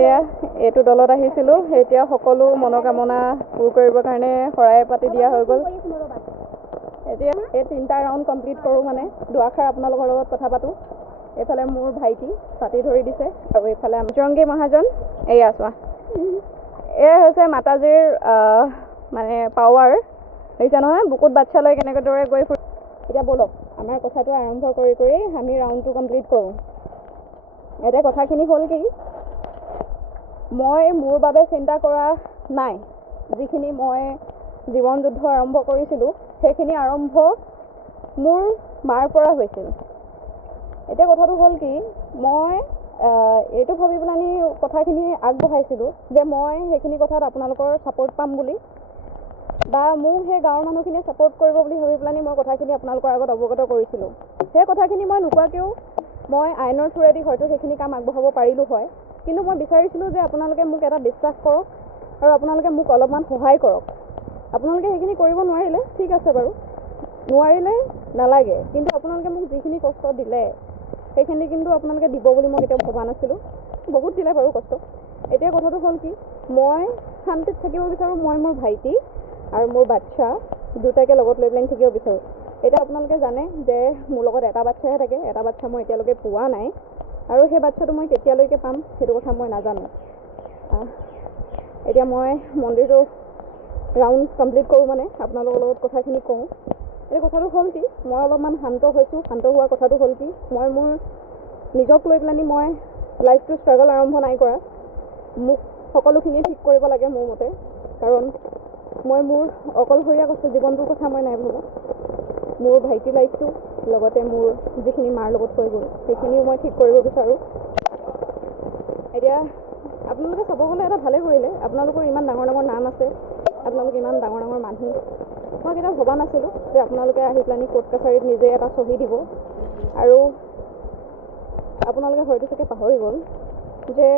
এয়া এইটো দলত আহিছিলোঁ, এতিয়া সকলো মনোকামনা পূৰ কৰিবৰ কাৰণে শৰাই পাতি দিয়া হৈ গ'ল। এতিয়া এই 3টা ৰাউণ্ড কমপ্লিট কৰোঁ, মানে দুআষাৰ আপোনালোকৰ লগত কথা পাতোঁ। এইফালে মোৰ ভাইটি ছাতি ধৰি দিছে আৰু এইফালে বজৰংগী মহাজন। এয়া চোৱা, এয়া হৈছে মাতাজীৰ মানে পাৱাৰ দেখিছে নহয়, বুকুত বাচ্চা লৈ কেনেকৈ দৰে গৈ ফুৰি। এতিয়া ব'লক আমাৰ কথাটো আৰম্ভ কৰি আমি ৰাউণ্ডটো কমপ্লিট কৰোঁ। এতিয়া কথাখিনি হ'ল কি, মই মোৰ বাবে চিন্তা কৰা নাই। যিখিনি মই জীৱন যুদ্ধ আৰম্ভ কৰিছিলোঁ সেইখিনি আৰম্ভ মোৰ মাৰ পৰা হৈছিল। এতিয়া কথাটো হ'ল কি, মই এইটো ভাবি পেলানি কথাখিনি আগবঢ়াইছিলোঁ যে মই সেইখিনি কথাত আপোনালোকৰ ছাপোৰ্ট পাম বুলি, বা মোক সেই গাঁৱৰ মানুহখিনিয়ে ছাপোৰ্ট কৰিব বুলি ভাবি পেলানি মই কথাখিনি আপোনালোকৰ আগত অৱগত কৰিছিলোঁ। সেই কথাখিনি মই নোকোৱাকৈও মই আইনৰ থ্ৰুৱেদি হয়তো সেইখিনি কাম আগবঢ়াব পাৰিলোঁ হয়, কিন্তু মই বিচাৰিছিলোঁ যে আপোনালোকে মোক এটা বিশ্বাস কৰক আৰু আপোনালোকে মোক অলপমান সহায় কৰক। আপোনালোকে সেইখিনি কৰিব নোৱাৰিলে ঠিক আছে বাৰু, নোৱাৰিলে নালাগে, কিন্তু আপোনালোকে মোক যিখিনি কষ্ট দিলে সেইখিনি কিন্তু আপোনালোকে দিব বুলি মই কেতিয়াও ভবা নাছিলোঁ। বহুত দিলে বাৰু কষ্ট। এতিয়া কথাটো হ'ল কি, মই শান্তিত থাকিব বিচাৰোঁ। মই মোৰ ভাইটি আৰু মোৰ বাচ্চা দুটাকে লগত লৈ পেলাই থাকিব বিচাৰোঁ। এতিয়া আপোনালোকে জানে যে মোৰ লগত এটা বাচ্চাহে থাকে, এটা বাচ্চা মই এতিয়ালৈকে পোৱা নাই, আৰু সেই বাচ্চাটো মই কেতিয়ালৈকে পাম সেইটো কথা মই নাজানো। এতিয়া মই মন্দিৰটো ৰাউণ্ড কমপ্লিট কৰোঁ, মানে আপোনালোকৰ লগত কথাখিনি কওঁ। এতিয়া কথাটো হ'ল কি, মই অলপমান শান্ত হৈছোঁ। শান্ত হোৱা কথাটো হ'ল কি, মই মোৰ নিজক লৈ পেলানি মই লাইফটো ষ্ট্ৰাগল আৰম্ভ নাই কৰা। মোক সকলোখিনি ঠিক কৰিব লাগে মোৰ মতে, কাৰণ মই মোৰ অকলশৰীয়া জীৱনটোৰ কথা মই নাই ভবা। মোৰ ভাইটিৰ লাইফটো লগতে মোৰ যিখিনি মাৰ লগত হৈ গ'ল সেইখিনিও মই ঠিক কৰিব বিচাৰোঁ। এতিয়া আপোনালোকে চাব গ'লে এটা ভালেই কৰিলে, আপোনালোকৰ ইমান ডাঙৰ ডাঙৰ নাম আছে, আপোনালোক ইমান ডাঙৰ ডাঙৰ মানুহ। মই কেতিয়াও ভবা নাছিলোঁ যে আপোনালোকে আহি পেলানি কোৰ্ট কাছাৰীত নিজে এটা চহী দিব। আৰু আপোনালোকে হয়তো চাগে পাহৰি গ'ল যে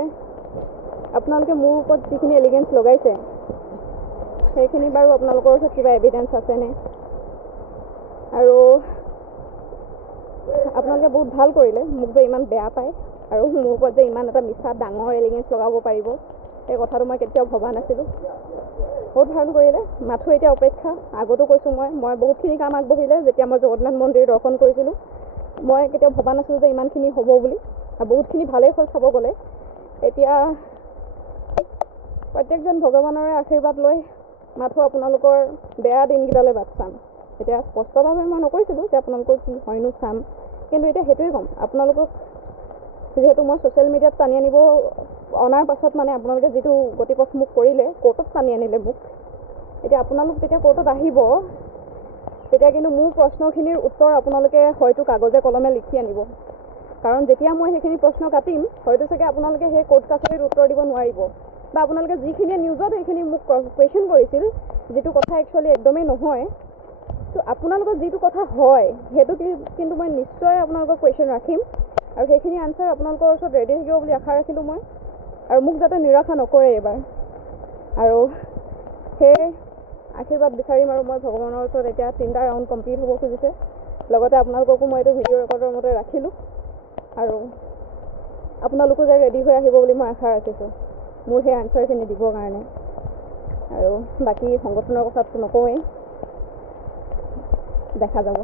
আপোনালোকে মোৰ ওপৰত যিখিনি এলিগেঞ্চ লগাইছে সেইখিনি বাৰু আপোনালোকৰ ওচৰত কিবা এভিডেঞ্চ আছেনে। আৰু আপোনালোকে বহুত ভাল কৰিলে, মোক যে ইমান বেয়া পায় আৰু মোৰ ওপৰত যে ইমান এটা মিছা ডাঙৰ এলিগেঞ্চ লগাব পাৰিব, সেই কথাটো মই কেতিয়াও ভবা নাছিলোঁ। বহুত ভাল কৰিলে। মাথো এতিয়া অপেক্ষা। আগতো কৈছোঁ মই বহুতখিনি কাম আগবাঢ়িলে। যেতিয়া মই জগন্নাথ মন্দিৰ দৰ্শন কৰিছিলোঁ মই কেতিয়াও ভবা নাছিলোঁ যে ইমানখিনি হ'ব বুলি, আৰু বহুতখিনি ভালেই হ'ল চাব গ'লে। এতিয়া প্ৰত্যেকজন ভগৱানৰে আশীৰ্বাদ লৈ মাথো আপোনালোকৰ বেয়া দিনকেইটালৈ বাট চাম। এতিয়া স্পষ্টভাৱে মই নকৈছিলোঁ যে আপোনালোকৰ কি হয়নো চাম, কিন্তু এতিয়া সেইটোৱে ক'ম, আপোনালোকক যিহেতু মই ছ'চিয়েল মিডিয়াত টানি আনিব অনাৰ পাছত মানে আপোনালোকে যিটো গতিপথ মোক কৰিলে, কোৰ্টত টানি আনিলে মোক। এতিয়া আপোনালোক যেতিয়া কোৰ্টত আহিব তেতিয়া কিন্তু মোৰ প্ৰশ্নখিনিৰ উত্তৰ আপোনালোকে হয়তো কাগজে কলমে লিখি আনিব, কাৰণ যেতিয়া মই সেইখিনি প্ৰশ্ন কাটিম হয়তো চাগে আপোনালোকে সেই কোৰ্ট কাছাৰীত উত্তৰ দিব নোৱাৰিব, বা আপোনালোকে যিখিনিয়ে নিউজত সেইখিনি মোক কুৱেশ্যন কৰিছিল যিটো কথা একচুৱেলি একদমেই নহয়, তো আপোনালোকৰ যিটো কথা হয় সেইটো কিন্তু মই নিশ্চয় আপোনালোকক কুৱেশ্যন ৰাখিম, আৰু সেইখিনি আনচাৰ আপোনালোকৰ ওচৰত ৰেডি থাকিব বুলি আশা ৰাখিলোঁ মই। আৰু মোক যাতে নিৰাশা নকৰে এইবাৰ, আৰু সেই আশীৰ্বাদ বিচাৰিম। আৰু মই ভগৱানৰ ওচৰত এতিয়া 3টা ৰাউণ্ড কমপ্লিট হ'ব খুজিছে, লগতে আপোনালোককো মই এইটো ভিডিঅ' ৰেকৰ্ডৰ মতে ৰাখিলোঁ, আৰু আপোনালোকো যে ৰেডি হৈ আহিব বুলি মই আশা ৰাখিছোঁ মোৰ সেই আনচাৰখিনি দিবৰ কাৰণে। আৰু বাকী সংগঠনৰ কথাটো নকওঁৱেই, দেখা যাব।